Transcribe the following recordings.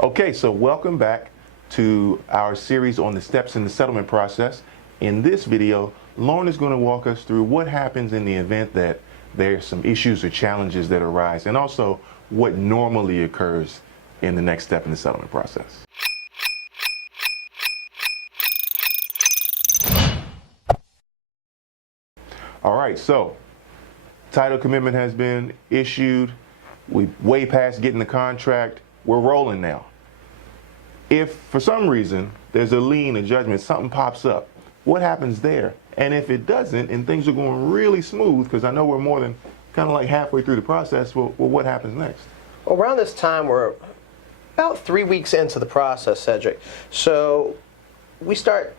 Okay, so welcome back to our series on the steps in the settlement process. In this video, Lorn is going to walk us through what happens in the event that there's some issues or challenges that arise, and also what normally occurs in the next step in the settlement process. All right, so title commitment has been issued. We're way past getting the contract. We're rolling now. If for some reason there's a lien, a judgment, something pops up, what happens there? And if it doesn't, and things are going really smooth, because I know we're more than kind of like halfway through the process, well, what happens next? Well, around this time, we're about 3 weeks into the process, Cedric. So we start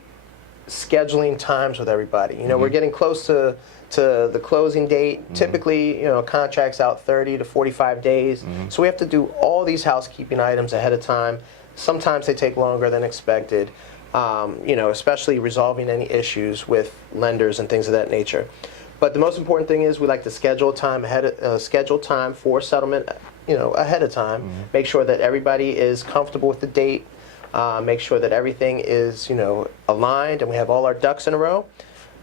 scheduling times with everybody. You know, we're getting close to the closing date. Typically, you know, contracts out 30 to 45 days. So we have to do all these housekeeping items ahead of time. Sometimes they take longer than expected, you know, especially resolving any issues with lenders and things of that nature. But the most important thing is we like to schedule time for settlement, you know, ahead of time. Make sure that everybody is comfortable with the date. Make sure that everything is, you know, aligned and we have all our ducks in a row.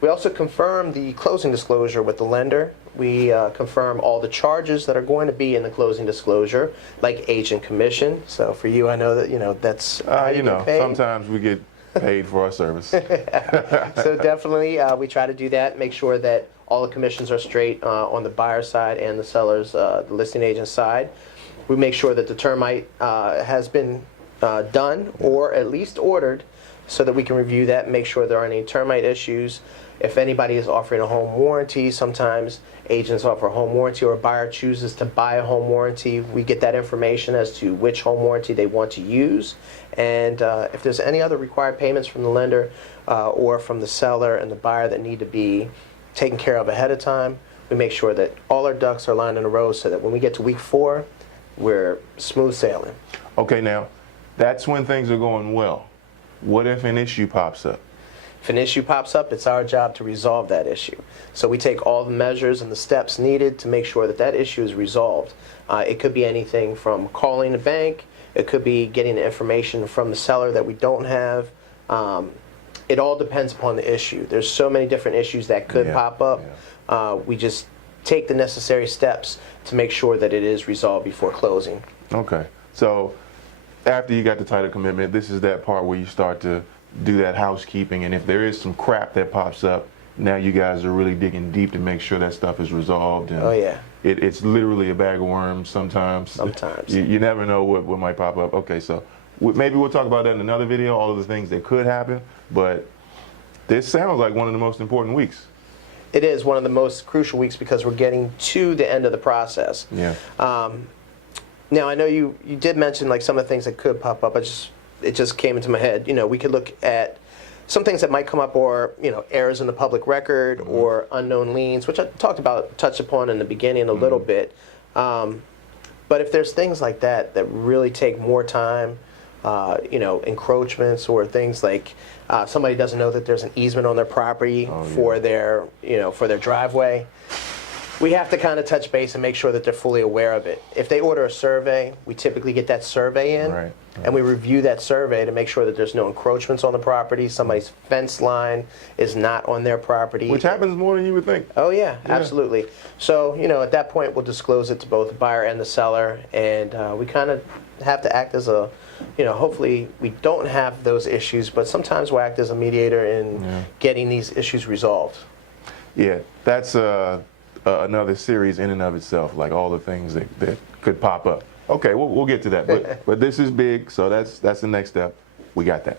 We also confirm the closing disclosure with the lender. We confirm all the charges that are going to be in the closing disclosure, like agent commission. So for you, I know that, you know, that's how you know, get paid. sometimes we get paid for our service. So definitely we try to do that, make sure that all the commissions are straight on the buyer side and the seller's, the listing agent side. We make sure that the termite has been done or at least ordered, so that we can review that and make sure there aren't any termite issues. If anybody is offering a home warranty, sometimes agents offer a home warranty, or a buyer chooses to buy a home warranty. We get that information as to which home warranty they want to use. And if there's any other required payments from the lender or from the seller and the buyer that need to be taken care of ahead of time, we make sure that all our ducks are lined in a row so that when we get to week 4, we're smooth sailing. Okay, now, that's when things are going well. What if an issue pops up? If an issue pops up, it's our job to resolve that issue. So we take all the measures and the steps needed to make sure that that issue is resolved. It could be anything from calling the bank. It could be getting the information from the seller that we don't have. It all depends upon the issue. There's so many different issues that could pop up. We just take the necessary steps to make sure that it is resolved before closing. Okay. So after you got the title commitment, this is that part where you start to do that housekeeping, and if there is some crap that pops up, now you guys are really digging deep to make sure that stuff is resolved. And oh yeah. It's literally a bag of worms sometimes. Sometimes. You never know what might pop up. Okay, so maybe we'll talk about that in another video, all of the things that could happen, but this sounds like one of the most important weeks. It is one of the most crucial weeks because we're getting to the end of the process. Yeah. Now, I know you did mention like some of the things that could pop up. It just came into my head. You know, we could look at some things that might come up, or, you know, errors in the public record or unknown liens, which I touched upon in the beginning a little bit. But if there's things like that that really take more time, you know, encroachments or things like somebody doesn't know that there's an easement on their property for their, you know, for their driveway. We have to kind of touch base and make sure that they're fully aware of it. If they order a survey, we typically get that survey in, and we review that survey to make sure that there's no encroachments on the property, somebody's fence line is not on their property. Which happens more than you would think. Oh yeah, absolutely. So, you know, at that point we'll disclose it to both the buyer and the seller, and we kind of have to act as a, you know, hopefully we don't have those issues, but sometimes we'll act as a mediator in getting these issues resolved. Yeah, that's another series in and of itself, like all the things that could pop up. Okay, we'll get to that, but this is big, so that's the next step. We got that.